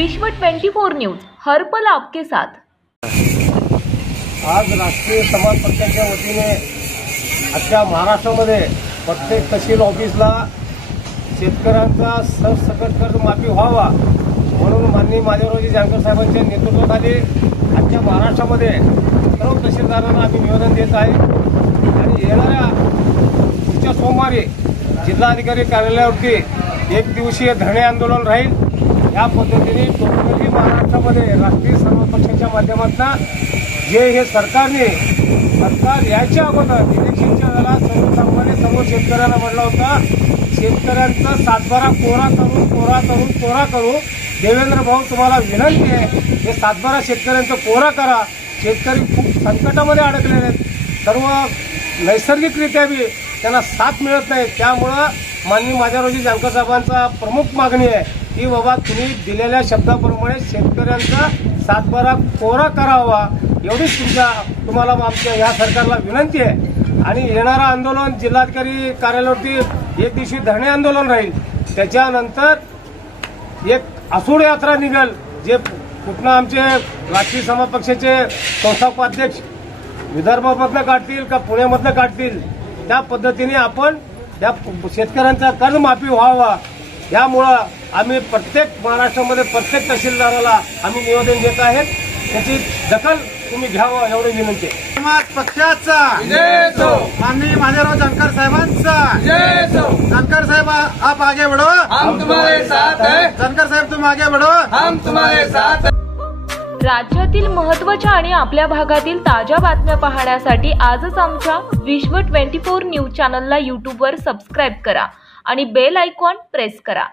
विश्व 24 न्यूज हर पल आपके साथ। आज राष्ट्रीय समाज पक्षाच्या वतीने अख्ख्या महाराष्ट्रामध्ये प्रत्येक तहसील ऑफिसला शेतकऱ्यांचा सरसकट कर्ज माफी व्हावा म्हणून माननीय माधवरावजी जानकर साहेबांच्या नेतृत्वाखाली अख्ख्या महाराष्ट्रामध्ये सर्व तहसीलदारांना आम्ही निवेदन देत आहे आणि येणाऱ्या पुढच्या सोमवारी जिल्हाधिकारी कार्यालयावरती एक दिवसीय धरणे आंदोलन राहील। या पद्धतीने टोटली महाराष्ट्रामध्ये राष्ट्रीय समाज पक्षाच्या माध्यमातून जे हे सरकार याच्या अगोदर इलेक्शनच्या वेळेला सर्वसामान्य समोर शेतकऱ्यांना म्हटलं होतं शेतकऱ्यांचा सातबारा कोरा करू देवेंद्र भाऊ तुम्हाला विनंती आहे हे सातबारा शेतकऱ्यांचा कोरा करा। शेतकरी खूप संकटामध्ये अडकलेले आहेत, सर्व नैसर्गिकरित्या बी त्यांना साथ मिळत नाही। त्यामुळं माननीय माधवरावजी जानकर साहेबांचा प्रमुख मागणी आहे की बाबा तुम्ही दिलेल्या शब्दाप्रमाणे शेतकऱ्यांचा सातबारा कोरा करावा एवढीच तुम्हाला आमच्या या सरकारला विनंती आहे। आणि येणारं आंदोलन जिल्हाधिकारी कार्यालयावरती एक दिवशी धरणे आंदोलन राहील, त्याच्यानंतर एक आसूड यात्रा निघेल जे कुठनं आमचे राष्ट्रीय समाज पक्षाचे संस्थापक विदर्भामधनं काढतील का पुण्यामधनं काढतील त्या पद्धतीने आपण या शेतकऱ्यांचा कर्जमाफी व्हावा यामुळं आम्ही प्रत्येक महाराष्ट्रामध्ये प्रत्येक तहसीलदाराला आम्ही निवेदन देत आहेत, त्याची दखल तुम्ही घ्यावं एवढी विनंती आहे। समाज पक्षाचा माननीय माधवराव जानकर साहेबांचा जानकर साहेब आप आगे बढ़ो, हम तुम्हारे साथ हैं। जानकर साहेब तुम आगे बढ़ो, हम तुम्हारे साथ हैं। राज्यातील महत्त्वाच्या आणि आपल्या भागातील ताज्या बातम्या पाहण्यासाठी आजच आमच्या विश्व 24 न्यूज चॅनलला YouTube वर सबस्क्राइब करा आणि बेल आयकॉन प्रेस करा।